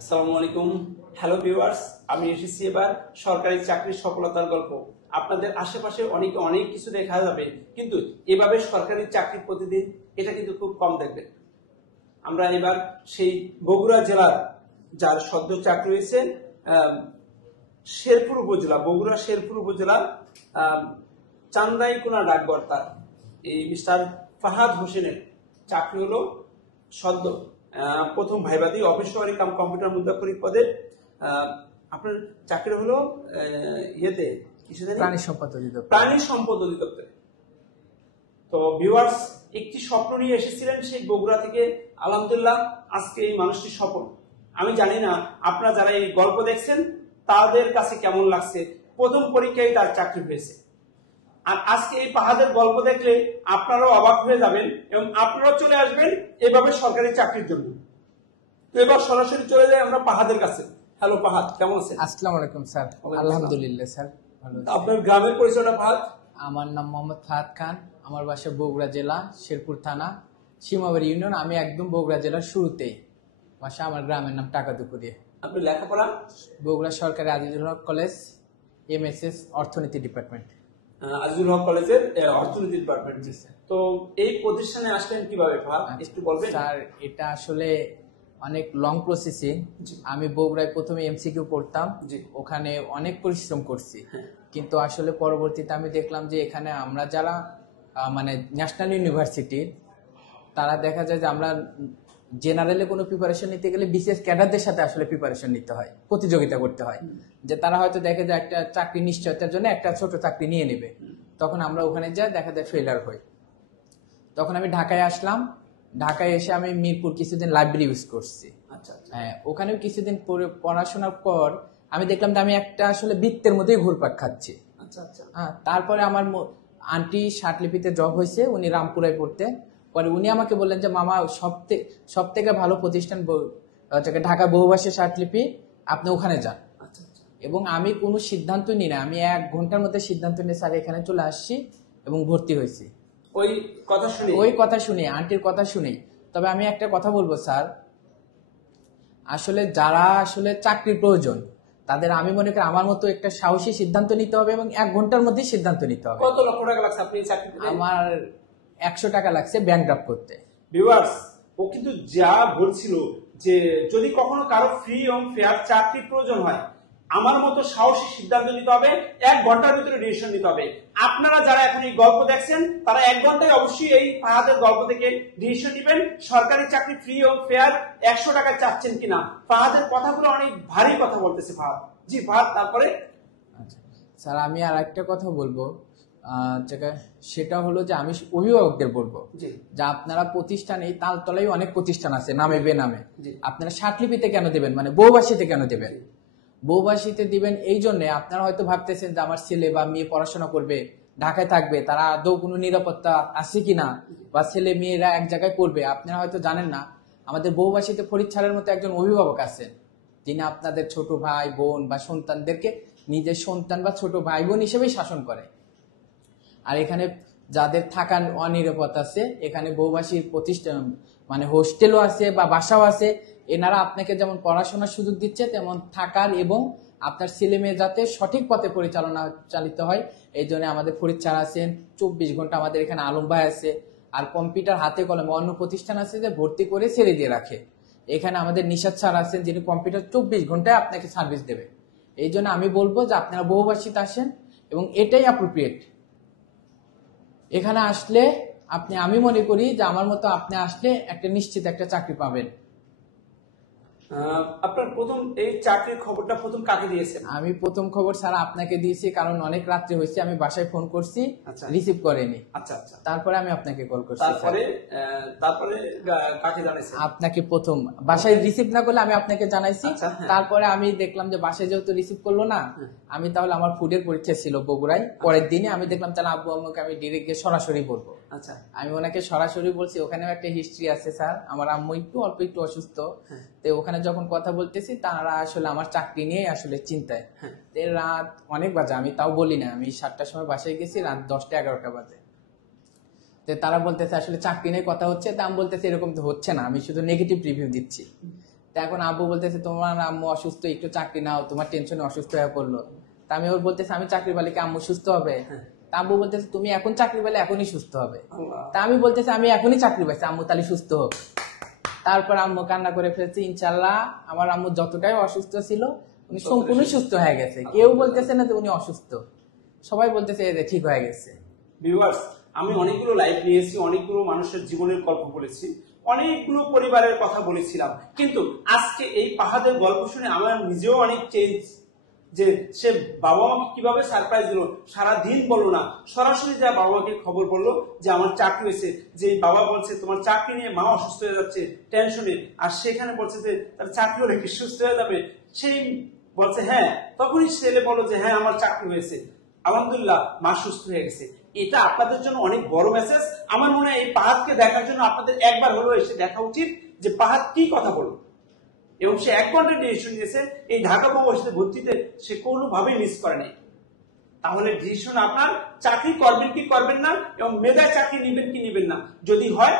আসসালামু আলাইকুম। Hello viewers, আমি এসেছি এবার সরকারি চাকরির সফলতার গল্প। আপনাদের আশেপাশে অনেকে অনেক কিছু দেখা যাবে, কিন্তু এভাবে সরকারি চাকরি প্রতিদিন এটা কিন্তু খুব কম দেখবেন। আমরা এবার সেই বগুড়া জেলার যার সদ্য চাকরি হয়েছে শেরপুর উপজেলা, বগুড়া শেরপুর উপজেলার চান্দাইকোনা ডাকবর্তা এই মিস্টার ফাহাদ হোসেনের চাকরি হলো সদ্য প্রথম ভাইবাদী অফিসারি কাম কম্পিউটার মুদ্রাক্ষরিক পদে। আপনার চাকরি হলো ইয়েতে প্রাণী সম্পদ অধিদপ্তরে। তো ভিউয়ার্স, একটি স্বপ্ন নিয়ে এসেছিলেন সেই বগুড়া থেকে। আলহামদুলিল্লাহ, আজকে এই মানুষটি সফল। আমি জানি না আপনারা যারা এই গল্প দেখছেন তাদের কাছে কেমন লাগছে। প্রথম পরীক্ষায় তার চাকরি হয়েছে, আর আজকে এই পাহাদের গল্প দেখলে আপনারাও অবাক হয়ে যাবেন এবং আপনারাও চলে আসবেন এভাবে সরকারি চাকরির জন্য। তো এবার সরাসরি চলে যাই আমরা পাহাদের কাছে। হ্যালো পাহাদ, কেমন আছেন? আসসালামু আলাইকুম স্যার। আলহামদুলিল্লাহ স্যার, ভালো আছি। আপনার গ্রামের পরিচয়টা পাহাদ? আমার নাম মোহাম্মদ ফাহাদ খান। আমার বাসা বগুড়া জেলা শেরপুর থানা সীমাবাড়ি ইউনিয়ন। আমি একদম বগুড়া জেলার শুরুতেই বাসা। আমার গ্রামের নাম টাকাদুপুরিয়া। আপনি লেখাপড়া? বগুড়া সরকারি আজিজুল হক কলেজ, এমএসএস অর্থনীতি ডিপার্টমেন্ট। আজিজুল হক কলেজের অর্থনীতি ডিপার্টমেন্ট। তো এই প্রতিষ্ঠানে আসলেন কিভাবে ফাহাদ, একটু বলবেন? স্যার, এটা আসলে অনেক লং প্রসেসিং। আমি বগুড়ায় প্রথমে এমসিকিউ পড়তাম, ওখানে অনেক পরিশ্রম করছি, কিন্তু আসলে পরবর্তীতে আমি দেখলাম যে এখানে আমরা যারা মানে ন্যাশনাল ইউনিভার্সিটির, তারা দেখা যায় যে আমরা জেনারেলে কোনো প্রিপারেশন নিতে গেলে বিসিএস ক্যাডারদের সাথে আসলে প্রিপারেশন নিতে হয়, প্রতিযোগিতা করতে হয়। যে তারা হয়তো দেখে যে একটা চাকরি নিশ্চয়তার জন্য একটা ছোট চাকরি নিয়ে নেবে, তখন আমরা ওখানে যাই, দেখা যায় ফেলার হই। তখন আমি ঢাকায় আসলাম। ঢাকায় এসে আমি মিরপুর কিছুদিন লাইব্রেরি ইউজ করছি। হ্যাঁ, ওখানেও কিছুদিন পড়াশোনার পর আমি দেখলাম যে আমি একটা আসলে বৃত্তের মধ্যেই ঘুরপাক খাচ্ছি। হ্যাঁ, তারপরে আমার আন্টি শার্টলিপিতে জব হয়েছে, উনি রামপুরায় পড়তে। পরে উনি আমাকে বললেন যে মামা, সব থেকে ভালো প্রতিষ্ঠান ঢাকা বহুভাষী শার্টলিপি, আপনি ওখানে যান। এবং আমি কোনো সিদ্ধান্ত নিই না, আমি 1 ঘন্টার মধ্যে সিদ্ধান্ত নিয়ে স্যার এখানে চলে আসছি এবং ভর্তি হয়েছি। ওই কথা শুনে, আন্টির কথা শুনে। তবে আমি একটা কথা বলবো স্যার, আসলে যারা আসলে চাকরির প্রয়োজন তাদের আমি মনে করি আমার মতো একটা সাহসী সিদ্ধান্ত নিতে হবে এবং 1 ঘন্টার মধ্যে সিদ্ধান্ত নিতে হবে। কত লক্ষ টাকা লাগছে আপনি চাকরি পেতে? আমার 100 টাকা লাগছে ব্যাংক ড্রাফট করতে। ভিউয়ার্স, ও কিন্তু যা বলছিল যে যদি কখনো কারো ফ্রি এবং ফেয়ার চাকরির প্রয়োজন হয়, আমার মতো সাহসী সিদ্ধান্ত নিতে হবে, 1 ঘন্টার ভিতরে ডিসিশন নিতে হবে। আপনারা যারা এখন এই গল্প দেখছেন তারা 1 ঘন্টায় অবশ্যই এই ফাহাদের গল্প থেকে ডিসিশন নেবেন। সরকারি চাকরি ফ্রি এবং ফেয়ার 100 টাকা চাচ্ছেন কিনা। ফাহাদের কথাগুলো অনেক ভারী কথা বলতেছে ফাহাদ। জি ফাহাদ, তারপরে? স্যার, আমি আর একটা কথা বলবো, সেটা হলো যে আমি অভিভাবকদের বলবো যে আপনারা প্রতিষ্ঠানে, তালতলায় অনেক প্রতিষ্ঠান আছে নামে বেনামে, আপনারা শার্টলিপিতে কেন দেবেন, মানে বহুভাষীতে কেন দেবেন? বহুভাষীতে দিবেন এই জন্য, আপনারা হয়তো ভাবতেছেন যে আমার ছেলে বা মেয়ে পড়াশোনা করবে, ঢাকায় থাকবে, তারা আদৌ কোনো নিরাপত্তা আছে কিনা, বা ছেলে মেয়েরা এক জায়গায় পড়বে। আপনারা হয়তো জানেন না, আমাদের বহুভাষীতে ফরিদ স্যারের মতো একজন অভিভাবক আছেন, যিনি আপনাদের ছোট ভাই বোন বা সন্তানদেরকে নিজের সন্তান বা ছোট ভাই বোন হিসেবেই শাসন করে। আর এখানে যাদের থাকার অনিরাপদ আছে, এখানে বহুভাষীর প্রতিষ্ঠান মানে হোস্টেলও আছে বা বাসাও আছে। এনারা আপনাকে যেমন পড়াশোনার সুযোগ দিচ্ছে, তেমন থাকার এবং আপনার ছেলে মেয়ে যাতে সঠিক পথে চালিত হয়, এই জন্য আমাদের ফরিদ স্যার আছেন 24 ঘন্টা। আমাদের এখানে আলম ভাই আছে, আর কম্পিউটার হাতে কলমে। অন্য প্রতিষ্ঠান আছে যে ভর্তি করে ছেড়ে দিয়ে রাখে, এখানে আমাদের নিশাদ স্যার আছেন যিনি কম্পিউটার 24 ঘন্টায় আপনাকে সার্ভিস দেবে। এই জন্য আমি বলবো যে আপনারা বহুভাষীতে আসেন এবং এটাই অ্যাপ্রোপ্রিয়েট। এখানে আসলে আমি মনে করি যে আমার মতো আপনি আসলে একটা নিশ্চিত একটা চাকরি পাবেন। আপনার প্রথম এই চাকরির খবরটা প্রথম কাকে দিয়েছেন? আমি প্রথম খবর স্যার আপনাকে দিয়েছি, কারণ অনেক রাত্রে হয়েছে, আমি বাসায় ফোন করছি, রিসিভ করেনি। তারপরে আমি আপনাকে কল করছি। তারপরে কাকে জানাইছেন? আপনাকে প্রথম বাসায় রিসিভ না করলে আমি আপনাকে জানাইছি। তারপরে আমি দেখলাম যে বাসায় যেহেতু রিসিভ করলো না, আমি তাহলে আমার ফুডের পরীক্ষা ছিল বগুড়ায়, পরের দিনে আমি দেখলাম তাহলে আব্বু আম্মুকে আমি ডিরেক্ট গিয়ে সরাসরি বলবো। আমি ওনাকে সরাসরি বলছি। ওখানেও একটা হিস্ট্রি আছে স্যার, আমার আম্মু একটু অসুস্থ, তো ওখানে যখন কথা বলতেছি তারা আসলে আমার চাকরি নিয়ে আসলে চিন্তায়। রাত অনেক বাজে, আমি তাও বলি না, আমি 7টার সময় বাসায় গেছি, রাত 10টা-11টা বাজে। তো তারা বলতেছে আসলে চাকরি নিয়ে কথা হচ্ছে, তা আমি বলতেছি এরকম তো হচ্ছে না, আমি শুধু নেগেটিভ রিভিউ দিচ্ছি। তা এখন আব্বু বলতেছে তোমার আম্মু অসুস্থ, একটু চাকরি নাও, তোমার টেনশনে অসুস্থ হয়ে পড়লো। তা আমি ওর বলতেছি আমি চাকরি পেলে কি আম্মু সুস্থ হবে? তা আব্বু বলতেছে তুমি এখন চাকরি পেলে এখনই সুস্থ হবে। তা আমি বলতেছি আমি এখনই চাকরি পাইছি, আম্মু তাহলে সুস্থ হোক। তারপর আম্মু কান্না করে ফেলছে। ইনশাল্লাহ আমার আম্মু যতটাই অসুস্থ ছিল উনি সম্পূর্ণ সুস্থ হয়ে গেছে। কেউ বলতেছে না যে উনি অসুস্থ, সবাই বলতেছে ঠিক হয়ে গেছে। ভিউয়ার্স, আমি অনেকগুলো লাইভ নিয়েছি, অনেকগুলো মানুষের জীবনের গল্প বলেছি, অনেকগুলো পরিবারের কথা বলেছিলাম, কিন্তু আজকে এই পাহাদের গল্প শুনে আমার নিজেও অনেক চেঞ্জ, যে সে বাবা মাকে কিভাবে সারপ্রাইজ দিল। সারাদিন বললো না, সরাসরি যা বাবা মাকে খবর বললো যে আমার চাকরি হয়েছে, যে বাবা বলছে তোমার চাকরি নিয়ে মা অসুস্থ হয়ে যাচ্ছে টেনশনে, আর সেখানে বলছে যে তার চাকরি হলে কি সুস্থ হয়ে যাবে, সেই বলছে হ্যাঁ, তখনই ছেলে বললো যে হ্যাঁ আমার চাকরি হয়েছে, আলহামদুলিল্লাহ মা সুস্থ হয়ে গেছে। এটা আপনাদের জন্য অনেক বড় মেসেজ। আমার মনে হয় এই পাহাড়কে দেখার জন্য আপনাদের একবার হলেও এসে দেখা উচিত যে পাহাড় কি কথা বলল, এবং সে 1 ঘন্টা ডিসিশন নিয়েছে এই ঢাকা প্রবাসীতে ভর্তিতে, সে কোনোভাবেই মিস করে নাই। তাহলে ডিসিশন আপনার, চাকরি করবেন কি করবেন না, এবং মেধায় চাকরি নিবেন কি নিবেন না। যদি হয়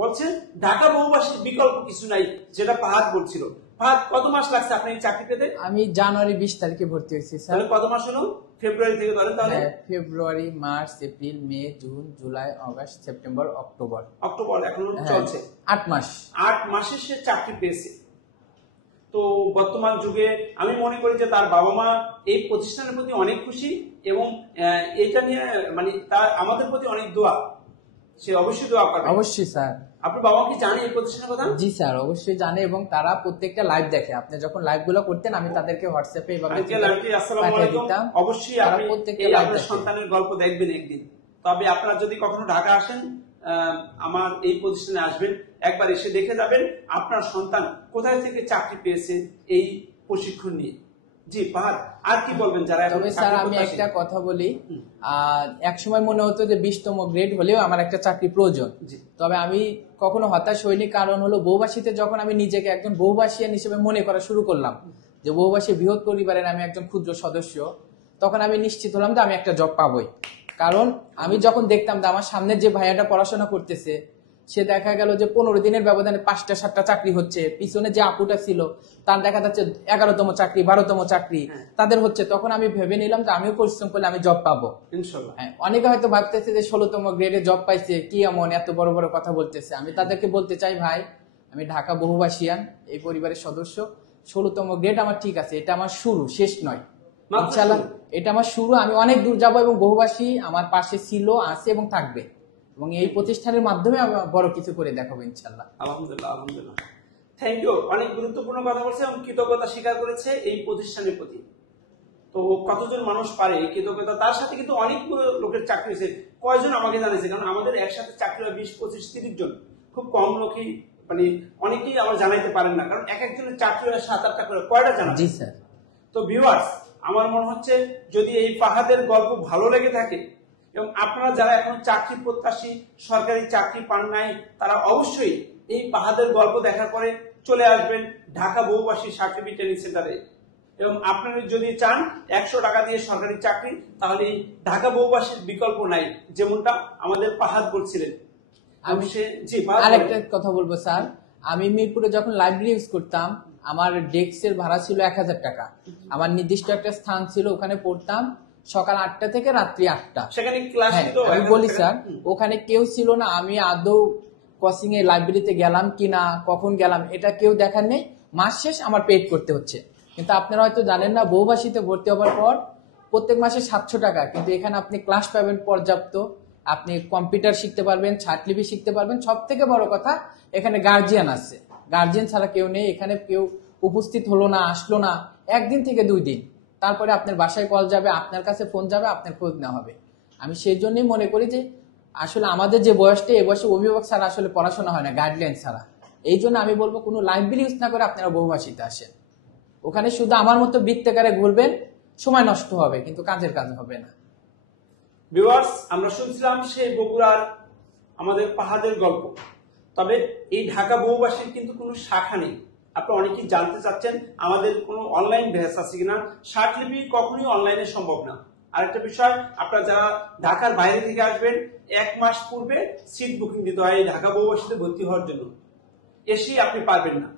বলছে ঢাকা বহুবাসীর বিকল্প কিছু নাই, যেটা পাহাড় বলছিল। পাহাড় কত মাস লাগছে আপনি এই চাকরি পেতে? আমি জানুয়ারি 20 তারিখে ভর্তি হয়েছি স্যার। তাহলে কত মাস হলো? ফেব্রুয়ারি থেকে ধরেন তাহলে February, March, April, May, June, July, August, September, October. October এখন চলছে 8 মাস। 8 মাসে সে চাকরি পেয়েছে। তো বর্তমান যুগে আমি মনে করি যে তার বাবা মা এই প্রতিষ্ঠানের প্রতি অনেক খুশি, এবং এটা নিয়ে মানে তার আমাদের প্রতি অনেক দোয়া, সে অবশ্যই দোয়া করবে। অবশ্যই স্যার। আপনার বাবা কি জানে এই প্রতিষ্ঠানের কথা? জি স্যার, অবশ্যই জানে, এবং তারা প্রত্যেকটা লাইভ দেখে। আপনি যখন লাইভ গুলো করতেন আমি তাদেরকে হোয়াটসঅ্যাপে অবশ্যই আপনি আপনার সন্তানের গল্প দেখবেন একদিন। তবে আপনারা যদি কখনো ঢাকা আসেন, আমার এই প্রতিষ্ঠানে আসবেন, একবার এসে দেখে যাবেন আপনার সন্তান কোথায় থেকে চাকরি পেয়েছে এই প্রশিক্ষণ নিয়ে। জি পাহাড়, আর কি বলবেন? যারা তবে স্যার আমি একটা কথা বলি, এক সময় মনে হতো যে 20তম গ্রেড হলেও আমার একটা চাকরি প্রয়োজন। তবে আমি কখনো হতাশ হইনি, কারণ হলো বহুভাষীতে যখন আমি নিজেকে একজন বহুভাষিয়ান হিসেবে মনে করা শুরু করলাম, যে বহুভাষী বৃহৎ পরিবারের আমি একজন ক্ষুদ্র সদস্য, তখন আমি নিশ্চিত হলাম যে আমি একটা জব পাবোই। কারণ আমি যখন দেখতাম যে আমার সামনে যে ভাইয়াটা পড়াশোনা করতেছে, সে দেখা গেল যে 15 দিনের ব্যবধানে 5টা 7টা চাকরি হচ্ছে, পিছনে যে আপুটা ছিল তার দেখা যাচ্ছে 11তম চাকরি, 12তম চাকরি তাদের হচ্ছে। তখন আমি ভেবে নিলাম যে আমিও পরিশ্রম করলে আমি জব পাবো ইনশাআল্লাহ। অনেকে হয়তো ভাবতেছে যে 16তম গ্রেডে জব পাইছে, কি এমন এত বড় বড় কথা বলতেছে। আমি তাদেরকে বলতে চাই, ভাই আমি ঢাকা বহুভাষিয়ান এই পরিবারের সদস্য, 16তম গ্রেড আমার ঠিক আছে, এটা আমার শুরু, শেষ নয় ইনশাআল্লাহ। এটা আমার শুরু, আমি অনেক দূর যাবো, এবং বহুভাষী আমার পাশে ছিল, আছে এবং থাকবে, এবং এই প্রতিষ্ঠানের মাধ্যমে আমি বড় কিছু করে দেখাবো ইনশাআল্লাহ। আলহামদুলিল্লাহ, আলহামদুলিল্লাহ, থ্যাংক ইউ। অনেক গুরুত্বপূর্ণ কথা বলছে এবং কৃতজ্ঞতা স্বীকার করেছে এই প্রতিষ্ঠানের প্রতি। তো কতজন মানুষ পারে এই কৃতজ্ঞতা? তার সাথে কিন্তু অনেকগুলো লোকের চাকরি হয়েছে। কয়জন আমাকে জানিয়েছে, কারণ আমাদের একসাথে চাকরি হয় 20, 25, 30 জন, খুব কম লোকই, মানে অনেকেই আমার জানাইতে পারেন না, কারণ এক একজনের চাকরি হয় 7-8টা করে। কয়টা জানা? জি স্যার। তো ভিউয়ার্স, আমার মনে হচ্ছে যদি এই পাহাদের গল্প ভালো লেগে থাকে, এবং আপনারা যারা এখন চাকরি প্রত্যাশী, সরকারি চাকরি পান নাই, তারা অবশ্যই এই পাহাদের গল্প দেখার পরে চলে আসবেন ঢাকা বহুভাষী সার্টিফিকেট ট্রেনিং সেন্টারে। এবং আপনারা যদি চান 100 টাকা দিয়ে সরকারি চাকরি, তাহলে এই ঢাকা বহুভাষীর বিকল্প নাই, যেমনটা আমাদের পাহাদ বলছিলেন। আমি আরেকটা কথা বলবো স্যার, আমি মিরপুরে যখন লাইব্রেরি ইউজ করতাম, আমার ডেস্কের ভাড়া ছিল 1000 টাকা। আমার নির্দিষ্ট একটা স্থান ছিল, ওখানে পড়তাম সকাল 8টা থেকে রাত্রি 8টা। সেখানে ক্লাস ছিল, আমি বলি স্যার, ওখানে কেউ ছিল না। আমি আদৌ কোচিং এ লাইব্রেরিতে গেলাম কিনা, কখন গেলাম, এটা কেউ দেখার নেই। মাস শেষ আমার পেড করতে হচ্ছে। কিন্তু আপনারা হয়তো জানেন না, বহুভাষীতে ভর্তি হওয়ার পর প্রত্যেক মাসে 700 টাকা, কিন্তু এখানে আপনি ক্লাস পাবেন পর্যাপ্ত, আপনি কম্পিউটার শিখতে পারবেন, ছাটলিপি শিখতে পারবেন। সব থেকে বড় কথা, এখানে গার্জিয়ান আছে, গার্জিয়ান ছাড়া কেউ নেই। এখানে কেউ উপস্থিত হলো না, আসলো না, 1 দিন থেকে 2 দিন, তারপরে আপনার বাসায় কল যাবে, আপনার কাছে ফোন যাবে, আপনার খোঁজ নেওয়া হবে। আমি সেই জন্যই মনে করি যে আসলে আমাদের যে বয়সটা, এই বয়সে অভিভাবক ছাড়া আসলে পড়াশোনা হয় না, গাইডলাইন ছাড়া। এই জন্য আমি বলবো কোনো লাইব্রেরি ইউজ না করে আপনারা বহুভাষীতে আসেন। ওখানে শুধু আমার মতো বৃত্তাকারে ঘুরবেন, সময় নষ্ট হবে, কিন্তু কাজের কাজ হবে না। ভিউয়ার্স, আমরা শুনছিলাম সেই বগুড়ার আমাদের পাহাদের গল্প। তবে এই ঢাকা বহুভাষীর কিন্তু কোনো শাখা নেই। আপনি অনেকেই জানতে চাচ্ছেন আমাদের কোনো অনলাইন ব্যাচ আছে কিনা। শার্টলিপি কখনোই অনলাইনে সম্ভব না। আরেকটা বিষয়, আপনারা যারা ঢাকার বাইরে থেকে আসবেন, 1 মাস পূর্বে সিট বুকিং দিতে হয় ঢাকা বহুভাষীতে ভর্তি হওয়ার জন্য। এসেই আপনি পারবেন না।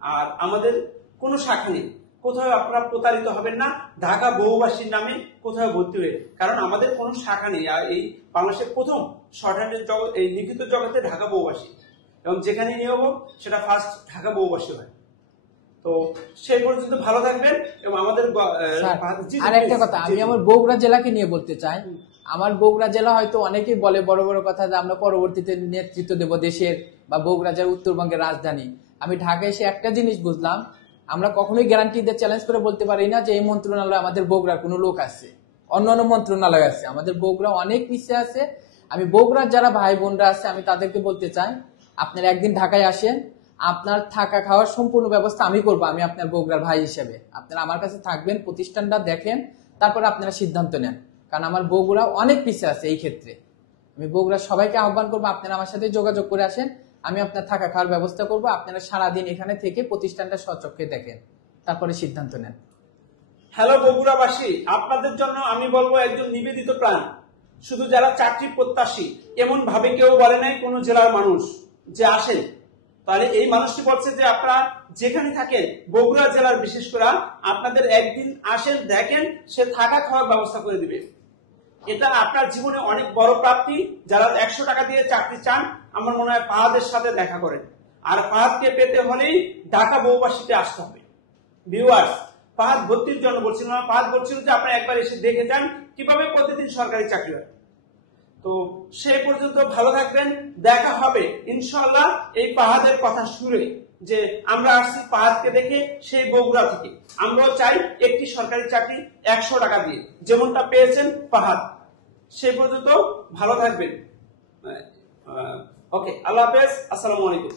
আর আমাদের কোনো শাখা নেই। কোথাও আপনারা প্রতারিত হবেন না ঢাকা বহুভাষীর নামে কোথাও ভর্তি হয়ে, কারণ আমাদের কোনো শাখা নেই। আর এই বাংলাদেশের প্রথম শর্ট হ্যান্ডের জগৎ, এই লিখিত জগতে ঢাকা বহুভাষী, এবং যেখানে নিয়োগ হোক সেটা ফার্স্ট ঢাকা বহুভাষী হয়। তো সেই পর্যন্ত ভালো থাকবেন। এবং আমাদের আর একটা কথা আমি আমার বগুড়া জেলাকে নিয়ে বলতে চাই। আমার বগুড়া জেলা হয়তো অনেকেই বলে বড় বড় কথা যে আমরা পরবর্তীতে নেতৃত্ব দেব দেশের, বা বগুড়া জেলা উত্তরবঙ্গের রাজধানী। আমি ঢাকায় এসে একটা জিনিস বুঝলাম, আমরা কখনোই গ্যারান্টি দিয়ে চ্যালেঞ্জ করে বলতে পারি না যে এই মন্ত্রণালয়ে আমাদের বগুড়ার কোনো লোক আছে, অন্যান্য মন্ত্রণালয় আছে। আমাদের বগুড়া অনেক পিছিয়ে আছে। আমি বগুড়ার যারা ভাই বোনরা আছে আমি তাদেরকে বলতে চাই, আপনারা একদিন ঢাকায় আসেন, আপনার থাকা খাওয়ার সম্পূর্ণ ব্যবস্থা আমি করবো। আমি আপনার বগুড়ার ভাই হিসেবে আপনারা আমার কাছে থাকবেন, প্রতিষ্ঠানটা দেখেন, তারপরে আপনারা সিদ্ধান্ত নেন। কারণ আমার বগুড়া অনেক পিছিয়ে আছে এই ক্ষেত্রে। আমি বগুড়ার সবাইকে আহ্বান করবো আপনারা আমার সাথে যোগাযোগ করে আসেন, আমি আপনার থাকা খাওয়ার ব্যবস্থা করবো। আপনারা সারাদিন এখানে থেকে প্রতিষ্ঠানটা স্বচক্ষে দেখেন, তারপরে সিদ্ধান্ত নেন। হ্যালো বগুড়াবাসী, আপনাদের জন্য আমি বলবো একজন নিবেদিত প্রাণ। শুধু যারা চাকরি প্রত্যাশী এমন ভাবে কেউ বলে নাই কোন জেলার মানুষ যে আসেন। তাহলে এই মানুষটি বলছে যে আপনারা যেখানে থাকেন বগুড়া জেলার বিশেষ করে আপনাদের একদিন আসেন, দেখেন, সে থাকা খাওয়ার ব্যবস্থা করে দিবে। এটা আপনার জীবনে অনেক বড় প্রাপ্তি। যারা 100 টাকা দিয়ে চাকরি চান, আমার মনে হয় ফাহাদের সাথে দেখা করেন। আর ফাহাদকে পেতে হলেই ঢাকা বহুভাষীতে আসতে হবে। ভিউয়ার্স, ফাহাদ ভর্তির জন্য বলছিল না, ফাহাদ বলছিল যে আপনারা একবার এসে দেখে যান কিভাবে প্রতিদিন সরকারি চাকরি হয়। তো সেই পর্যন্ত ভালো থাকবেন, দেখা হবে ইনশাআল্লাহ এই ফাহাদের কথা শুনে যে আমরা আসছি ফাহাদকে দেখে সেই বগুড়া থেকে। আমরাও চাই একটি সরকারি চাকরি 100 টাকা দিয়ে, যেমনটা পেয়েছেন ফাহাদ। সেই পর্যন্ত ভালো থাকবেন। ওকে, আল্লাহ হাফেজ, আসসালামু আলাইকুম।